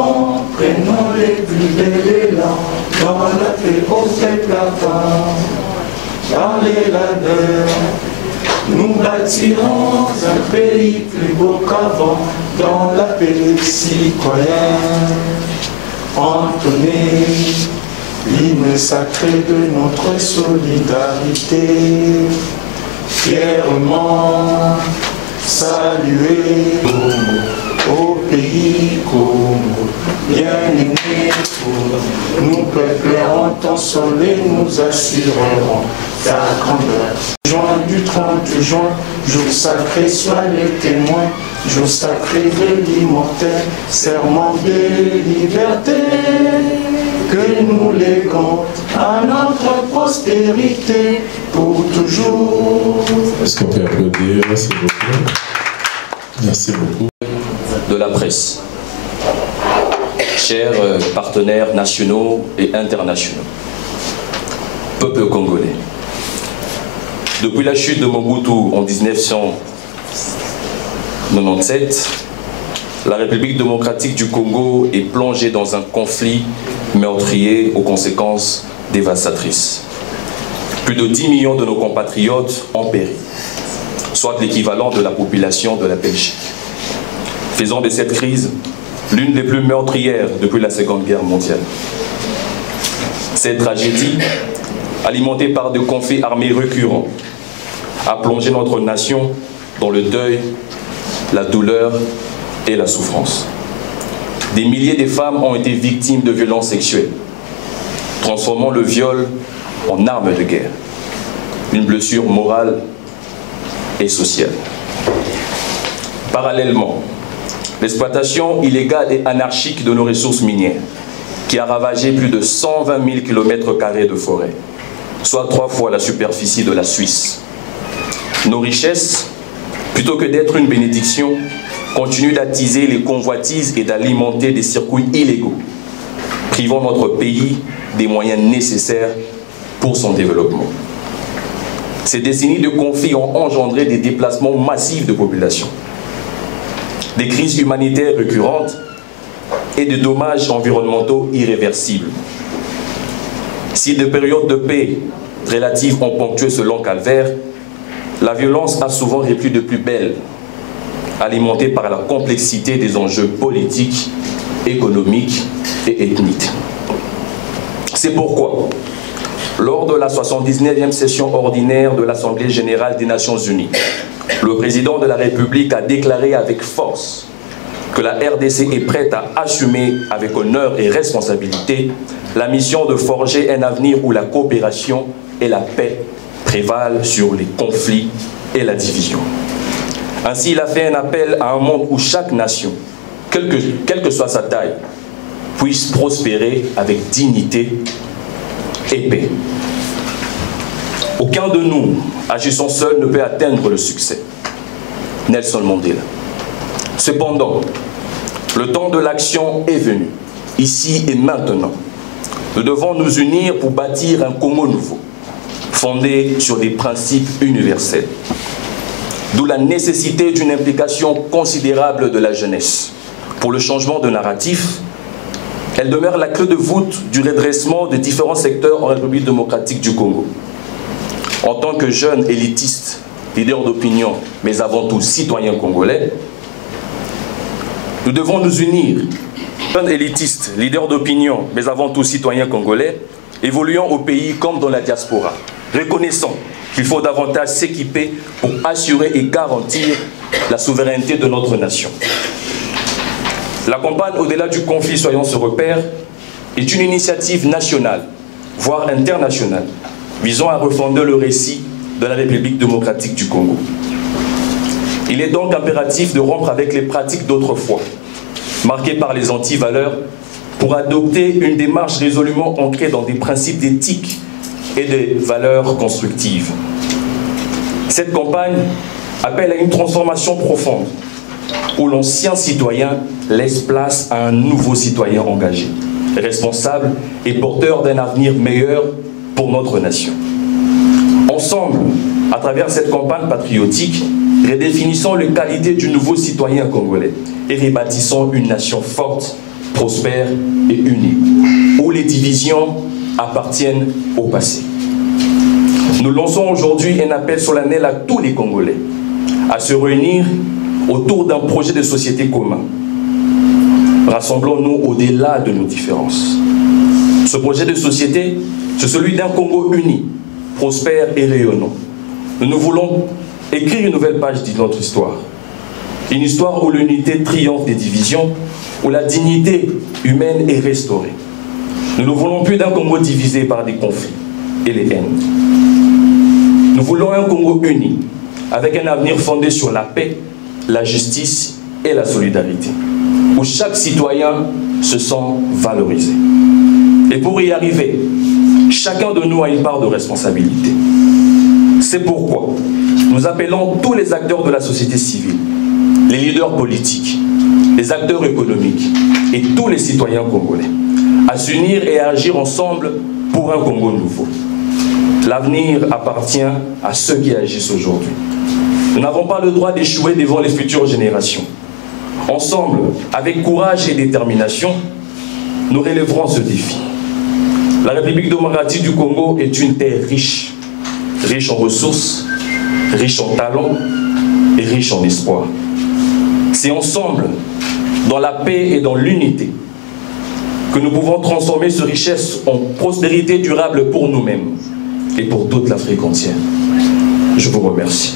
bon, prenons les plus belles élans, dans la paix au peuple avant. Dans les labeurs, nous bâtirons un pays plus beau qu'avant, dans la paix citoyenne. Entonnez l'hymne sacré de notre solidarité, fièrement saluer au pays Congo, bien aimé pour nous peuplerons ton soleil, nous assurerons ta grandeur. Juin du 30 juin, jour sacré, sois les témoins, jour sacré de l'immortel, serment de liberté, que nous léguons à notre postérité pour toujours. Est-ce qu'on peut applaudir, s'il vous plaît? Merci beaucoup. De la presse, chers partenaires nationaux et internationaux, peuple congolais, depuis la chute de Mobutu en 1997, la République démocratique du Congo est plongée dans un conflit meurtrier aux conséquences dévastatrices. Plus de 10 millions de nos compatriotes ont péri, soit l'équivalent de la population de la Belgique. Faisant de cette crise l'une des plus meurtrières depuis la Seconde Guerre mondiale. Cette tragédie, alimentée par des conflits armés récurrents, a plongé notre nation dans le deuil, la douleur et la souffrance. Des milliers de femmes ont été victimes de violences sexuelles, transformant le viol en arme de guerre, une blessure morale et sociale. Parallèlement, l'exploitation illégale et anarchique de nos ressources minières, qui a ravagé plus de 120 000 km² de forêt, soit 3 fois la superficie de la Suisse. Nos richesses, plutôt que d'être une bénédiction, continuent d'attiser les convoitises et d'alimenter des circuits illégaux, privant notre pays des moyens nécessaires pour son développement. Ces décennies de conflits ont engendré des déplacements massifs de population, des crises humanitaires récurrentes et des dommages environnementaux irréversibles. Si des périodes de paix relatives ont ponctué ce long calvaire, la violence a souvent repris de plus belle, alimentée par la complexité des enjeux politiques, économiques et ethniques. C'est pourquoi, lors de la 79e session ordinaire de l'Assemblée générale des Nations unies, le président de la République a déclaré avec force que la RDC est prête à assumer avec honneur et responsabilité la mission de forger un avenir où la coopération et la paix prévalent sur les conflits et la division. Ainsi, il a fait un appel à un monde où chaque nation, quelle que soit sa taille, puisse prospérer avec dignité et paix. Aucun de nous, agissant seul, ne peut atteindre le succès. Nelson Mandela. Cependant, le temps de l'action est venu, ici et maintenant. Nous devons nous unir pour bâtir un Congo nouveau, fondé sur des principes universels. D'où la nécessité d'une implication considérable de la jeunesse. Pour le changement de narratif, elle demeure la clé de voûte du redressement de différents secteurs en République démocratique du Congo. En tant que jeunes élitistes, leaders d'opinion, mais avant tout citoyens congolais, nous devons nous unir. Jeunes élitistes, leaders d'opinion, mais avant tout citoyens congolais, évoluant au pays comme dans la diaspora, reconnaissant qu'il faut davantage s'équiper pour assurer et garantir la souveraineté de notre nation. La campagne au-delà du conflit Soyons ce repère est une initiative nationale, voire internationale, visant à refonder le récit de la République démocratique du Congo. Il est donc impératif de rompre avec les pratiques d'autrefois, marquées par les anti-valeurs, pour adopter une démarche résolument ancrée dans des principes d'éthique et des valeurs constructives. Cette campagne appelle à une transformation profonde, où l'ancien citoyen laisse place à un nouveau citoyen engagé, responsable et porteur d'un avenir meilleur pour notre nation. Ensemble, à travers cette campagne patriotique, redéfinissons les qualités du nouveau citoyen congolais et rebâtissons une nation forte prospère et uni, où les divisions appartiennent au passé. Nous lançons aujourd'hui un appel solennel à tous les Congolais à se réunir autour d'un projet de société commun. Rassemblons-nous au-delà de nos différences. Ce projet de société, c'est celui d'un Congo uni, prospère et rayonnant. Nous voulons écrire une nouvelle page de notre histoire. Une histoire où l'unité triomphe des divisions, où la dignité humaine est restaurée. Nous ne voulons plus d'un Congo divisé par des conflits et les haines. Nous voulons un Congo uni, avec un avenir fondé sur la paix, la justice et la solidarité, où chaque citoyen se sent valorisé. Et pour y arriver, chacun de nous a une part de responsabilité. C'est pourquoi nous appelons tous les acteurs de la société civile, les leaders politiques, les acteurs économiques et tous les citoyens congolais à s'unir et à agir ensemble pour un Congo nouveau. L'avenir appartient à ceux qui agissent aujourd'hui. Nous n'avons pas le droit d'échouer devant les futures générations. Ensemble, avec courage et détermination, nous relèverons ce défi. La République démocratique du Congo est une terre riche, riche en ressources, riche en talents et riche en espoir. C'est ensemble, dans la paix et dans l'unité, que nous pouvons transformer cette richesse en prospérité durable pour nous-mêmes et pour toute l'Afrique entière. Je vous remercie.